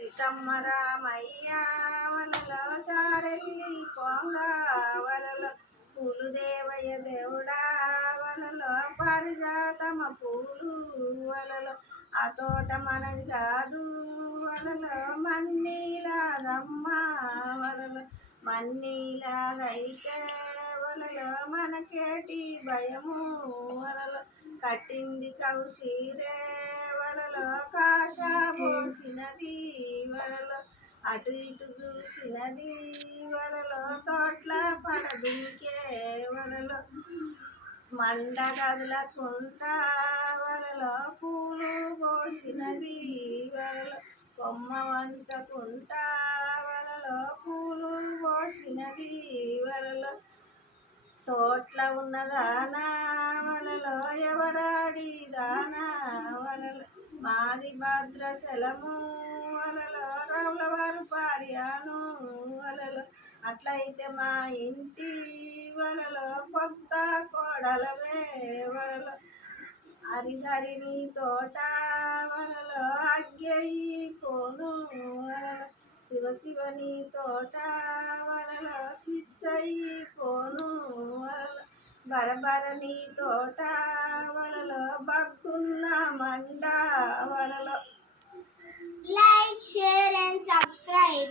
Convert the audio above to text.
సీతమ్మ రామయ్య వలలో చారెల్లి పొంగ వలలో పూలు దేవయ్య దేవుడా వలలో పారిజాతమ పూలు వలలో ఆ తోట మనది కాదు వలలో మన్నీలాదమ్మ వలలో మన్నీలాగైతే వలలో మనకేటి భయము వలలో కట్టింది కౌశీరే వలలో కాశ పోసినది వలలో అటు ఇటు చూసినది వలలో తోట్ల పడదుకే వలలో మండ కదలకుంటా వలలో పూలు పోసినది వలలో కొమ్మ వంచకుంటా వలలో పూలు పోసినది వలలో తోట్ల ఉన్నదానా వలలో ఎవరాడి దానా వలలో మాది భద్రాచలము వలలో రాములవారు పార్యాను వలలో అట్లయితే మా ఇంటి వలలో కొత్త కోడలవే వలలో హరిహరిని తోట వలలో అగ్గయి కోను వలలో శివశివని తోట వలలో సిచ్చయి పోను వలలో బరబరని తోట వలలో భక్తున్న మండ వలలో. Like, share and subscribe.